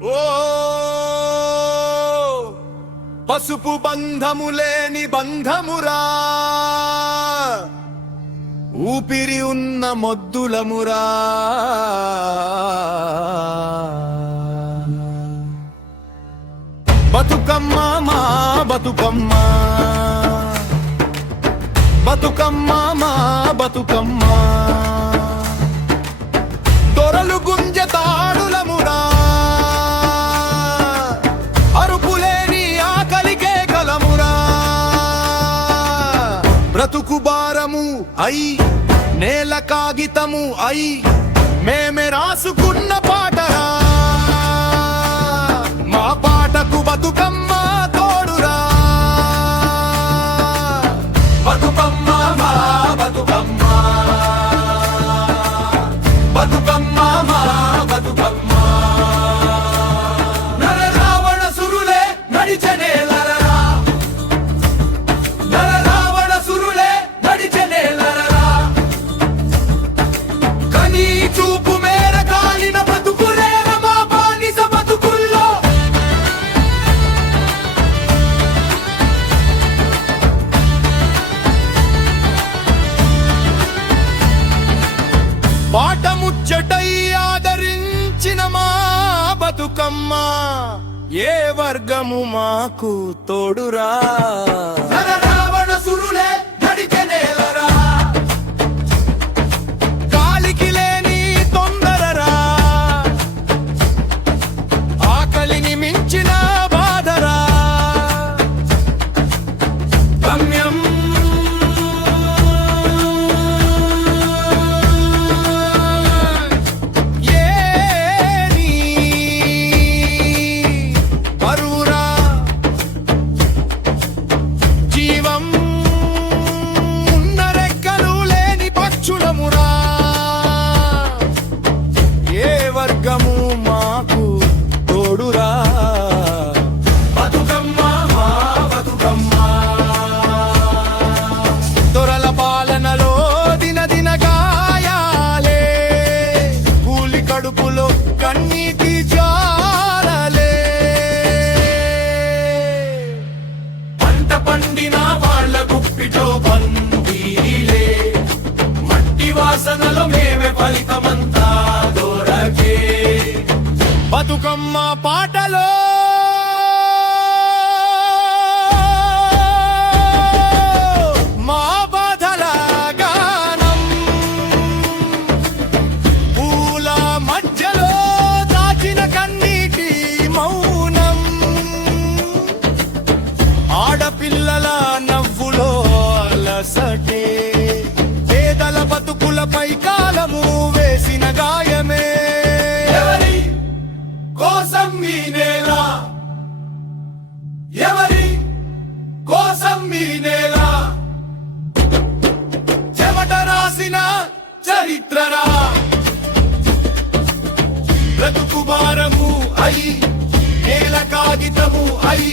ఓ పసుపు బంధములేని బంధమురా, ఊపిరి ఉన్న మొద్దులమురా. బతుకమ్మ మా బతుకమ్మ, బతుకమ్మ మా బతుకమ్మ, దొరలు గుంజ తాడులమురా, అరుపులేని ఆకలికే కలమురా. బ్రతుకు భారము అయి నేల కాగితము అయి మేమే రాసుకున్న పాటరా, మా పాటకు బతుకమ్మ తోడురా. బతుకమ్మ మా బతుకమ్మ, బతుకమ్మ మా బతుకమ్మ. నర రావణ సురులే నడిచెనేలరా, నర రావణ సురులే నడిచెనేలరా. కనీ చూపు మేర కాలిన బతుకులే మా బానిస బతుకుల్లో. పాట ముచ్చటై ఆదరించిన మా బతుకమ్మ, ఏ వర్గము మాకు తోడురా. నర రావణ సురులే నడిచెనేలరా, కాలికి లేని తొందరరా, ఆకలిని మించిన బాధరా. గమ్యం వర్గము మాకు తోడురా. బతుకమ్మ మా బతుకమ్మ, దొరల పాలనలో దినదిన గాయాలే, కూలి కడుపులో కన్నీటి జాలలే. పంట పండిన వాళ్ళ గుప్పిటో బందీలే, మట్టి వాసనలో మేమే ఫలితమంతా. బతుకమ్మ పాటలో మా బాధల గానం, పూల మధ్యలో దాచిన కన్నీటి మౌనం, ఆడపిల్లల నవ్వులో అలసటే, పేదల బతుకులపై కాలము వేసిన గాయమే. కోసం మీ నేల, ఎవరి కోసం మీ నేల, చెమట రాసిన చరిత్రరా. బ్రతుకు భారము అయి నేల కాగితము అయి